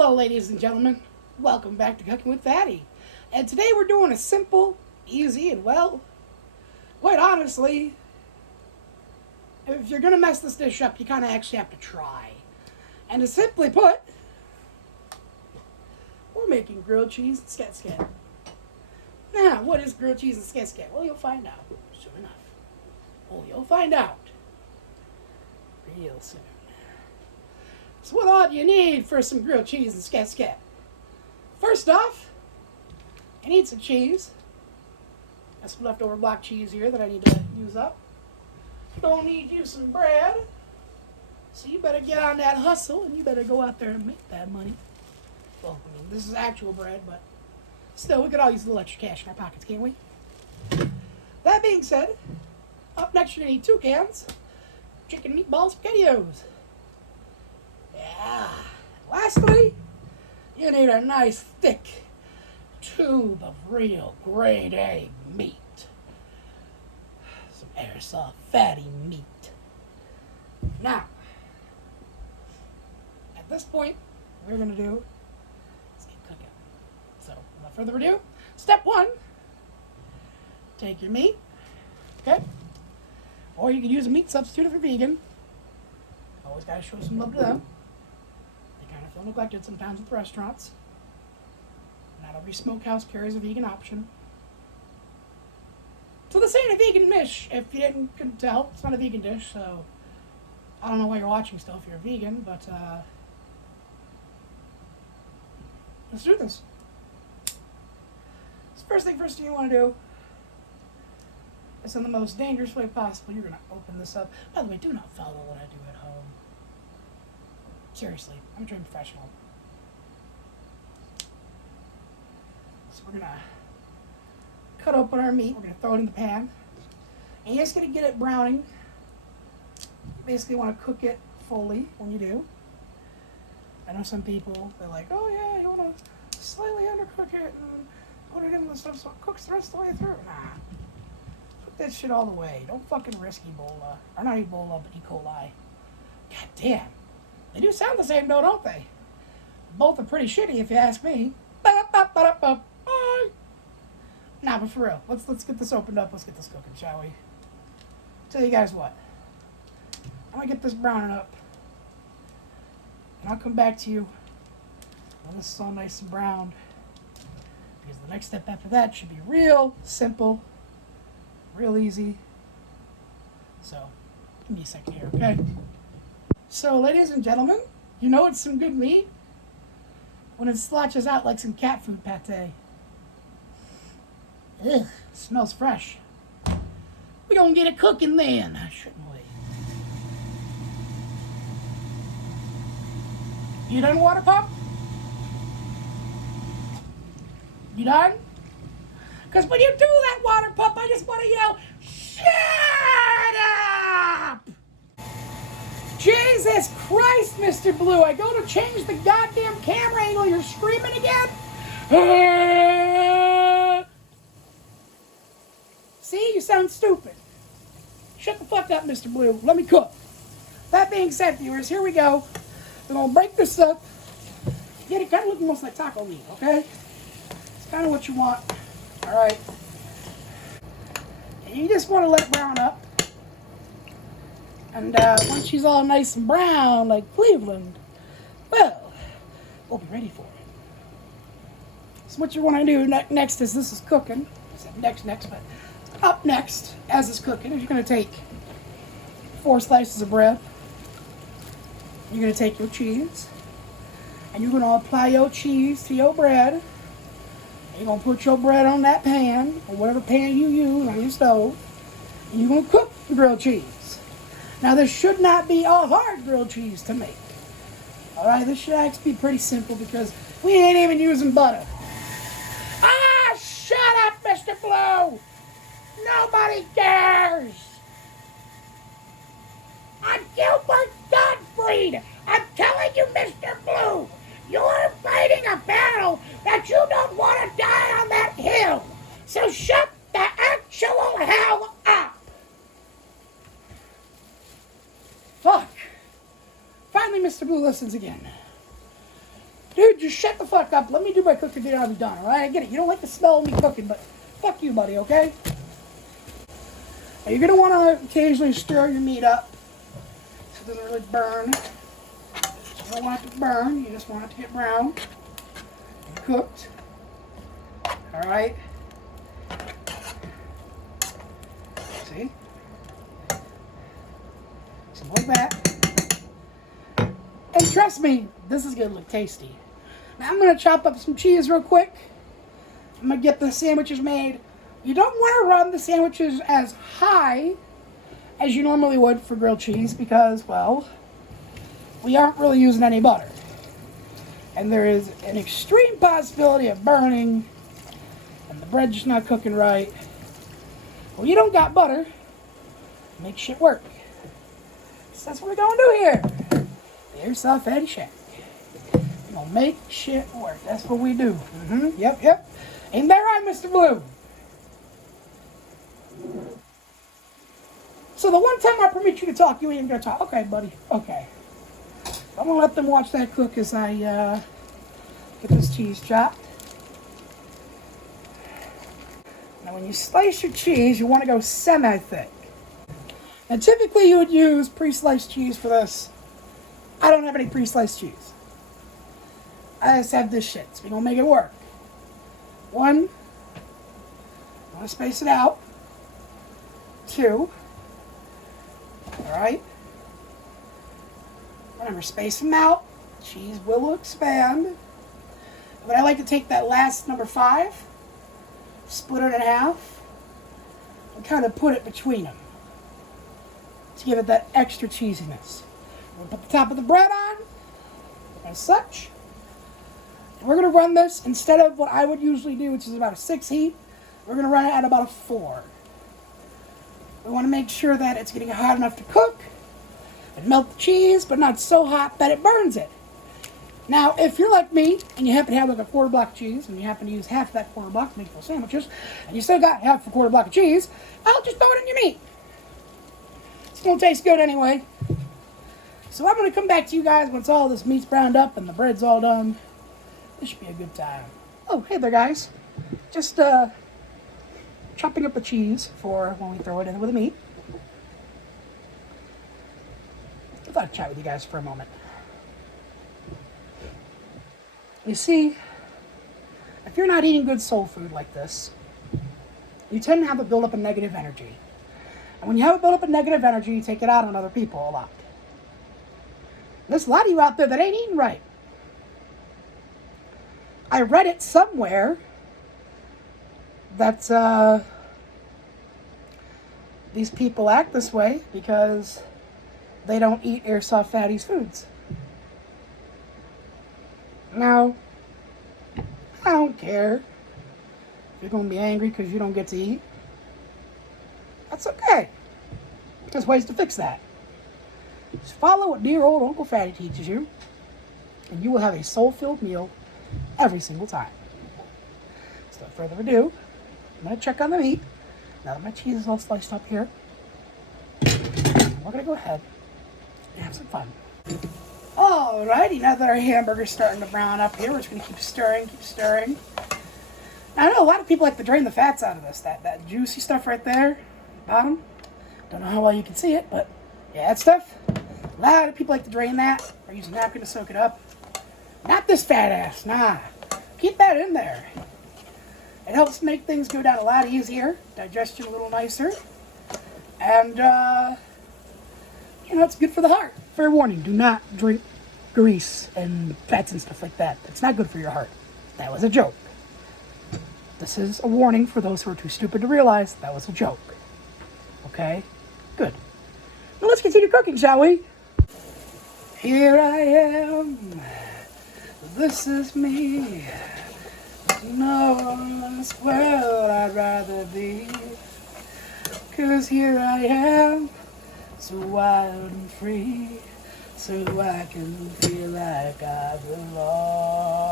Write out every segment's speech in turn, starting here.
Hello, ladies and gentlemen. Welcome back to Cooking with Fatty. And today we're doing a simple, easy, and well, quite honestly, if you're going to mess this dish up, you kind of actually have to try. And to simply put, we're making grilled cheese and sket-sket. Now, what is grilled cheese and sket-sket? Well, you'll find out soon enough. Well, you'll find out real soon. So what all do you need for some grilled cheese and sket-sket? First off, you need some cheese. Got some leftover block cheese here that I need to use up. Don't need you some bread. So you better get on that hustle and you better go out there and make that money. Well, I mean, this is actual bread, but still, we could all use a little extra cash in our pockets, can't we? That being said, up next you're going to need 2 cans chicken meatball spaghettios. Yeah. Lastly, you need a nice thick tube of real grade A meat. Some Airsoftfatty meat. Now, at this point, what we're going to do is get cooking. So, without further ado, step 1, take your meat, okay? Or you can use a meat substitute if you're vegan. Always got to show some love to them. They kind of feel neglected sometimes with restaurants. Not every smokehouse carries a vegan option. So this ain't a vegan dish, if you couldn't tell. It's not a vegan dish, so I don't know why you're watching still if you're a vegan, but let's do this. So first thing you want to do is in the most dangerous way possible, you're going to open this up. By the way, do not follow what I do at home. Seriously, I'm a trained professional. So we're going to cut open our meat. We're going to throw it in the pan. And you're just going to get it browning. You basically want to cook it fully when you do. I know some people, they're like, oh yeah, you want to slightly undercook it and put it in the stuff so it cooks the rest of the way through. Nah. Put that shit all the way. Don't fucking risk Ebola. Or not Ebola, but E. coli. God damn. They do sound the same though, don't they? Both are pretty shitty if you ask me. Nah, but for real, let's get this opened up. Let's get this cooking, shall we? Tell you guys what. I'm gonna get this browning up. And I'll come back to you when this is all nice and browned. Because the next step after that should be real simple, real easy. So, give me a second here, okay? So, ladies and gentlemen, you know it's some good meat when it slotches out like some cat food pate. Ugh, smells fresh. We gonna get it cooking then, shouldn't we? You done, water pump? You done? Because when you do that, water pump, I just want to yell, shut up! Jesus Christ, Mr. Blue, I go to change the goddamn camera angle, you're screaming again? See, you sound stupid. Shut the fuck up, Mr. Blue. Let me cook. That being said, viewers, here we go. We're going to break this up. Get it kind of looking almost like taco meat, okay? It's kind of what you want. All right. And you just want to let it brown up. And once she's all nice and brown, like Cleveland, well, we'll be ready for it. So what you want to do next is this is cooking. I said next, but up next, as it's cooking, is you're going to take 4 slices of bread. You're going to take your cheese. And you're going to apply your cheese to your bread. And you're going to put your bread on that pan, or whatever pan you use on your stove. And you're going to cook the grilled cheese. Now, this should not be a hard grilled cheese to make. Alright, this should actually be pretty simple because we ain't even using butter. Ah, shut up, Mr. Blue! Nobody cares! I'm Gilbert Gottfried! I'm telling you, Mr. Blue! You're fighting a battle that you don't want to die on that hill! So shut the actual hell up! Fuck! Finally, Mr. Blue listens again. Dude, just shut the fuck up. Let me do my cooking dinner. I'll be done, alright? I get it. You don't like the smell of me cooking, but fuck you, buddy, okay? Now, you're going to want to occasionally stir your meat up so it doesn't really burn. You don't want it to burn. You just want it to get brown and cooked. Alright? See? Something like that. And trust me, this is going to look tasty. Now I'm going to chop up some cheese real quick. I'm going to get the sandwiches made. You don't want to run the sandwiches as high as you normally would for grilled cheese because, well, we aren't really using any butter. And there is an extreme possibility of burning and the bread's just not cooking right. Well, you don't got butter. Make shit work. So that's what we're going to do here. The Airsoftfatty Shack. We're going to make shit work. That's what we do. Yep. Ain't that right, Mr. Blue? So the one time I permit you to talk, you ain't going to talk. Okay, buddy. Okay. I'm going to let them watch that cook as I get this cheese chopped. Now when you slice your cheese, you want to go semi-thick. Now typically you would use pre-sliced cheese for this. I don't have any pre-sliced cheese. I just have this shit, so we're going to make it work. One, I want to space it out. Two, alright. Remember, space them out. Cheese will expand. But I like to take that last number 5, split it in half, and kind of put it between them to give it that extra cheesiness. We're going to put the top of the bread on, as such. We're going to run this, instead of what I would usually do, which is about a 6 heat, we're going to run it at about a 4. We want to make sure that it's getting hot enough to cook and melt the cheese, but not so hot that it burns it. Now, if you're like me, and you happen to have like a quarter block of cheese, and you happen to use half of that quarter block to make full sandwiches, and you still got half a quarter block of cheese, I'll just throw it in your meat. It's going to taste good anyway. So I'm going to come back to you guys once all this meat's browned up and the bread's all done. This should be a good time. Oh, hey there, guys. Just chopping up the cheese for when we throw it in with the meat. I thought I'd chat with you guys for a moment. You see, if you're not eating good soul food like this, you tend to have a build-up of negative energy. And when you have a build-up of negative energy, you take it out on other people a lot. There's a lot of you out there that ain't eating right. I read it somewhere that these people act this way because they don't eat Airsoftfatty's foods. Now, I don't care if you're going to be angry because you don't get to eat. That's okay. There's ways to fix that. Just follow what dear old Uncle Fatty teaches you, and you will have a soul-filled meal every single time. So without further ado, I'm going to check on the meat. Now that my cheese is all sliced up here, we're going to go ahead and have some fun. Alrighty, now that our hamburger's starting to brown up here, we're just going to keep stirring. Now, I know a lot of people like to drain the fats out of this, that juicy stuff right there, bottom. Don't know how well you can see it, but yeah, that stuff. A lot of people like to drain that or use a napkin to soak it up. Not this fat ass, nah. Keep that in there. It helps make things go down a lot easier, digestion a little nicer, and it's good for the heart. Fair warning, do not drink grease and fats and stuff like that. It's not good for your heart. That was a joke. This is a warning for those who are too stupid to realize that was a joke. Okay? Good. Now let's continue cooking, shall we? Here I am. This is me. No one in this world I'd rather be. 'Cause here I am, so wild and free, so I can feel like I belong.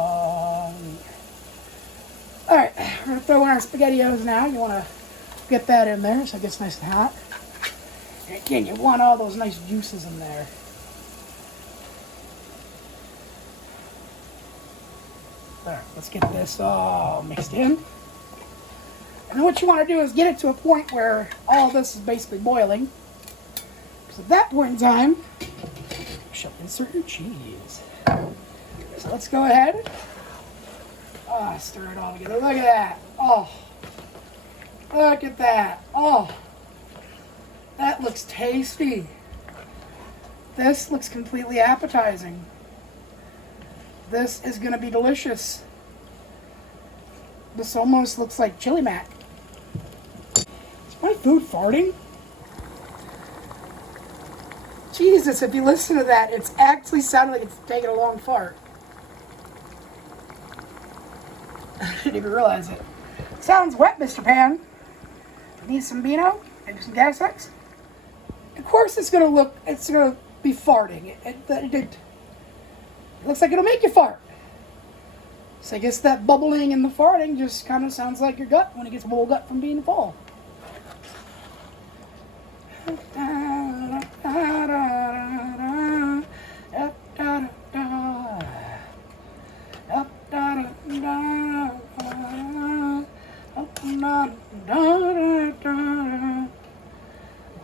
Alright, we're going to throw in our SpaghettiOs now. You want to get that in there so it gets nice and hot. And again, you want all those nice juices in there. There, let's get this all mixed in. And then what you want to do is get it to a point where all this is basically boiling. So at that point in time, you shall insert your cheese. So let's go ahead. Stir it all together. Look at that. Oh, look at that. Oh, that looks tasty. This looks completely appetizing. This is going to be delicious. This almost looks like chili mac. Is my food farting? Jesus, if you listen to that, it's actually sounding like it's taking a long fart. I didn't even realize it. Sounds wet, Mr. Pan. Need some Beano, maybe some Gas X. Of course it's gonna be farting. It looks like it'll make you fart. So I guess that bubbling and the farting just kind of sounds like your gut when it gets whole gut from being full.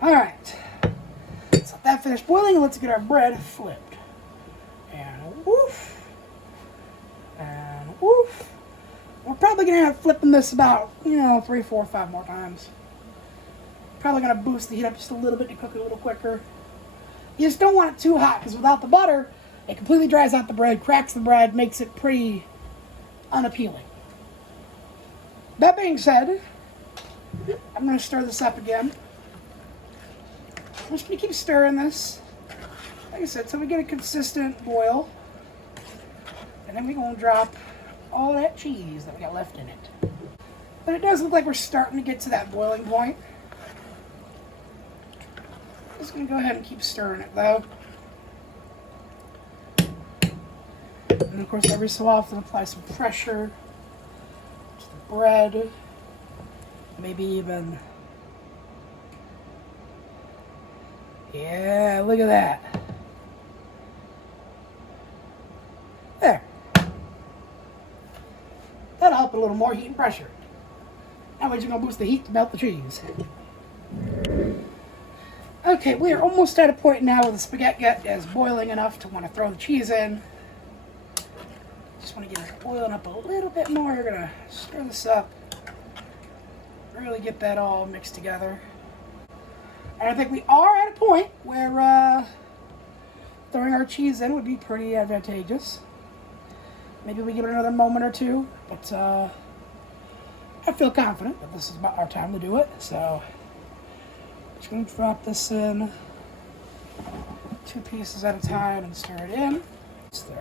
Alright, so that finished boiling, let's get our bread flipped. And woof. And woof. We're probably going to end up flipping this about, 3, 4, 5 more times. Probably going to boost the heat up just a little bit to cook it a little quicker. You just don't want it too hot, because without the butter, it completely dries out the bread, cracks the bread, makes it pretty unappealing. That being said, I'm going to stir this up again. I'm just going to keep stirring this, like I said, till we get a consistent boil. And then we're going to drop all that cheese that we got left in it. But it does look like we're starting to get to that boiling point. Just going to go ahead and keep stirring it though. And of course, every so often apply some pressure to the bread. Maybe even... Yeah, look at that. There. That'll help a little more heat and pressure. That way you're going to boost the heat to melt the cheese. Okay, we are almost at a point now where the spaghetti is boiling enough to want to throw the cheese in. Just want to get it boiling up a little bit more. You're going to stir this up. Really get that all mixed together. And I think we are at a point where throwing our cheese in would be pretty advantageous. Maybe we give it another moment or two, but I feel confident that this is about our time to do it. So just going to drop this in 2 pieces at a time and stir it in. Just throw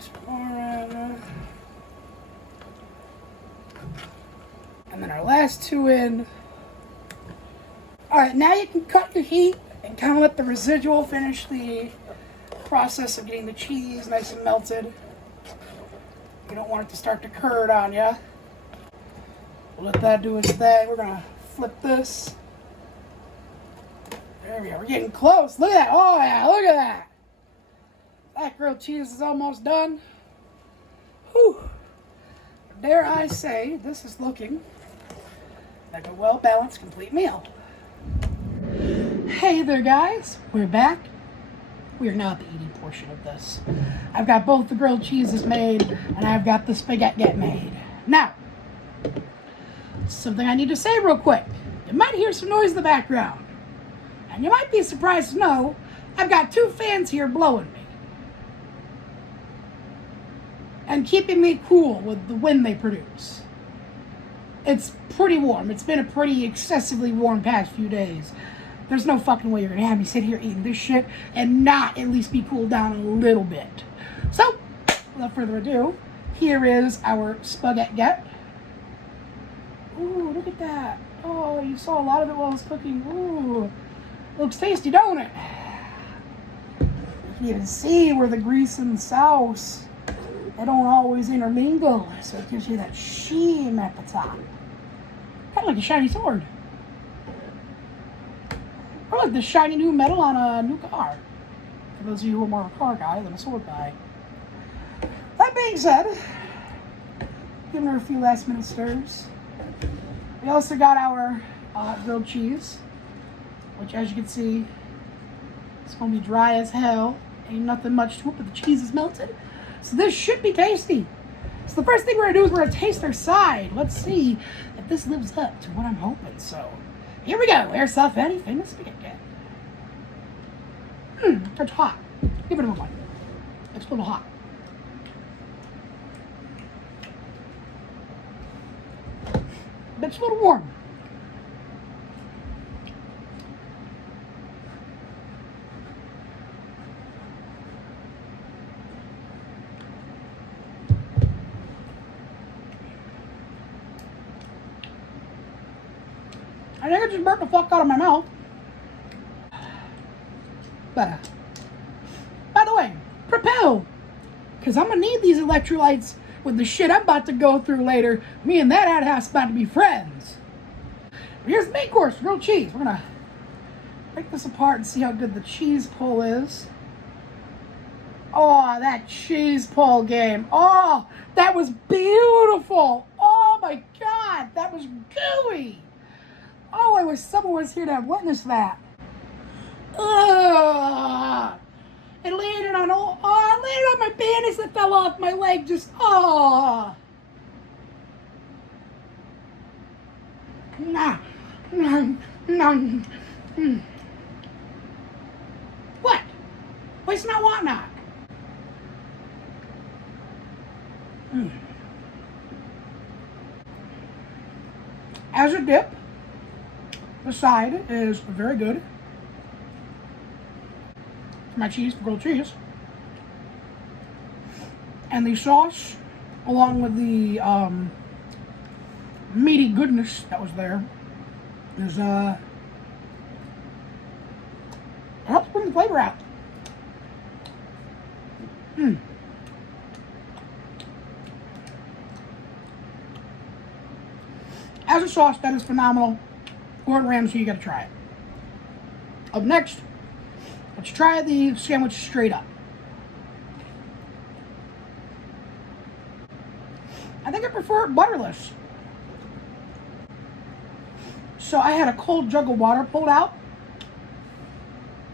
some more in. And then our last 2 in. Alright, now you can cut your heat and kind of let the residual finish the process of getting the cheese nice and melted. You don't want it to start to curd on you. We'll let that do its thing. We're going to flip this. There we go. We're getting close. Look at that. Oh, yeah. Look at that. That grilled cheese is almost done. Whew. Dare I say, this is looking like a well-balanced, complete meal. Hey there, guys. We're back. We are now at the eating portion of this. I've got both the grilled cheeses made, and I've got the spaghetti made. Now, something I need to say real quick. You might hear some noise in the background. And you might be surprised to know I've got 2 fans here blowing me. And keeping me cool with the wind they produce. It's pretty warm. It's been a pretty excessively warm past few days. There's no fucking way you're going to have me sit here eating this shit and not at least be cooled down a little bit. So, without further ado, here is our spaghetti. Ooh, look at that. Oh, you saw a lot of it while I was cooking. Ooh, looks tasty, don't it? You can even see where the grease and sauce, they don't always intermingle, so it gives you that sheen at the top. Kind of like a shiny sword. Or like the shiny new metal on a new car. For those of you who are more of a car guy than a sword guy. That being said, giving her a few last minute stirs. We also got our grilled cheese, which, as you can see, it's going to be dry as hell. Ain't nothing much to it, but the cheese is melted. So this should be tasty. So the first thing we're going to do is we're going to taste our side. Let's see if this lives up to what I'm hoping. So here we go. Airsoftfatty, famous spaghetti. It's hot. Give it a moment. It's a little hot. But it's a little warm. I think it just burnt the fuck out of my mouth. But, by the way, propel. Because I'm going to need these electrolytes with the shit I'm about to go through later. Me and that ass about to be friends. But here's the main course, grilled cheese. We're going to break this apart and see how good the cheese pull is. Oh, that cheese pull game. Oh, that was beautiful. Oh my God, that was gooey. Oh, I wish someone was here to have witnessed that. Ugh. It landed on it landed on my panties that fell off my leg. Just Nah. What? Waste not, want not. As a dip, the side is very good. My cheese, for grilled cheese. And the sauce, along with the meaty goodness that was there, is it helps bring the flavor out. As a sauce, that is phenomenal. Gordon Ramsay, you gotta try it. Up next, let's try the sandwich straight up. I think I prefer it butterless. So I had a cold jug of water pulled out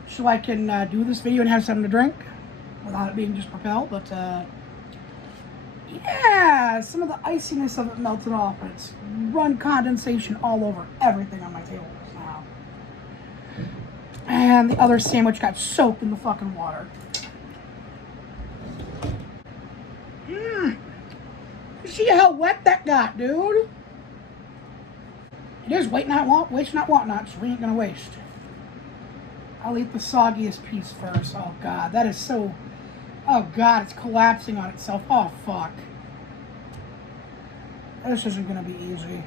so I can do this video and have something to drink without it being just propelled. But yeah, some of the iciness of it melted off, but it's run condensation all over everything on my table now. And the other sandwich got soaked in the fucking water. You see how wet that got, dude? It is waste not, want not, so we ain't gonna waste. I'll eat the soggiest piece first. Oh God, that is so... Oh God, it's collapsing on itself. Oh fuck. This isn't gonna be easy.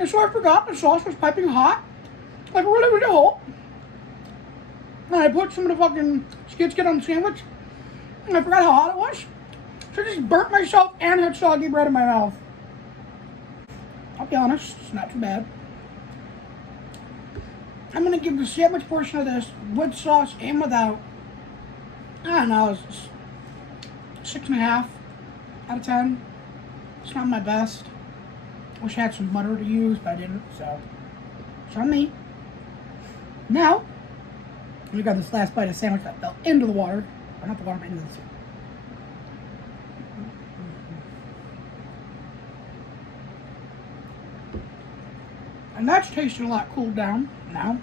And so I forgot the sauce was piping hot, like really, really hot. And I put some of the fucking skid on the sandwich, and I forgot how hot it was. So I just burnt myself and had soggy bread in my mouth. I'll be honest, it's not too bad. I'm gonna give the sandwich portion of this, with sauce and without, I don't know, it's 6.5 out of 10. It's not my best. Wish I had some butter to use, but I didn't, so it's on me. Now, we got this last bite of sandwich that fell into the water, or not the water, but into the soup. And that's tasting a lot cooled down now.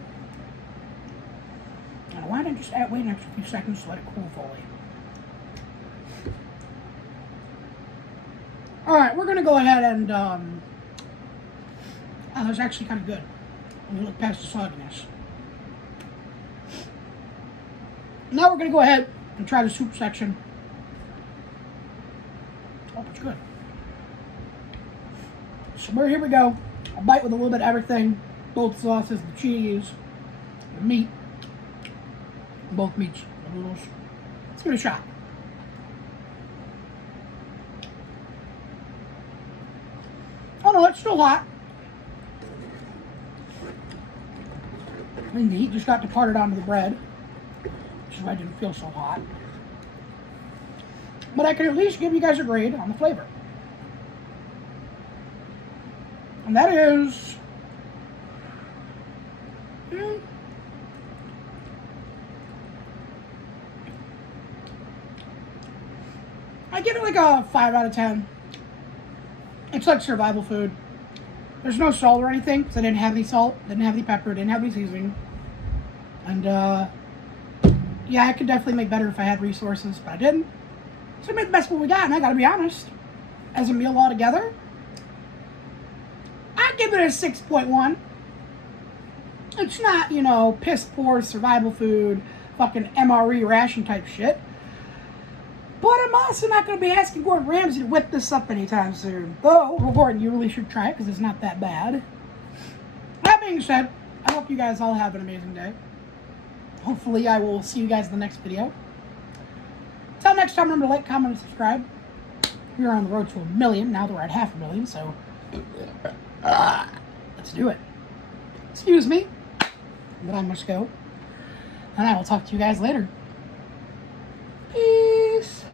And why not just wait an extra few seconds to let it cool fully? Alright, we're gonna go ahead and that was actually kind of good when you look past the sogginess. Now we're going to go ahead and try the soup section. Oh, it's good. So here we go. A bite with a little bit of everything. Both sauces, the cheese, the meat. Both meats, the noodles. Let's give it a shot. Oh no, it's still hot. I mean, the heat just got departed onto the bread, which is why it didn't feel so hot. But I can at least give you guys a grade on the flavor. And that is... I give it like a 5 out of 10. It's like survival food. There's no salt or anything, because I didn't have any salt, didn't have any pepper, didn't have any seasoning. And, yeah, I could definitely make better if I had resources, but I didn't. So we made the best of what we got, and I gotta be honest. As a meal altogether, I'd give it a 6.1. It's not, you know, piss poor survival food, fucking MRE ration type shit. But I'm also not going to be asking Gordon Ramsay to whip this up anytime soon. Though, well, Gordon, you really should try it because it's not that bad. That being said, I hope you guys all have an amazing day. Hopefully, I will see you guys in the next video. Until next time, remember to like, comment, and subscribe. We're on the road to 1 million. Now that we're at 500,000, so let's do it. Excuse me, but I must go. And I will talk to you guys later. Peace.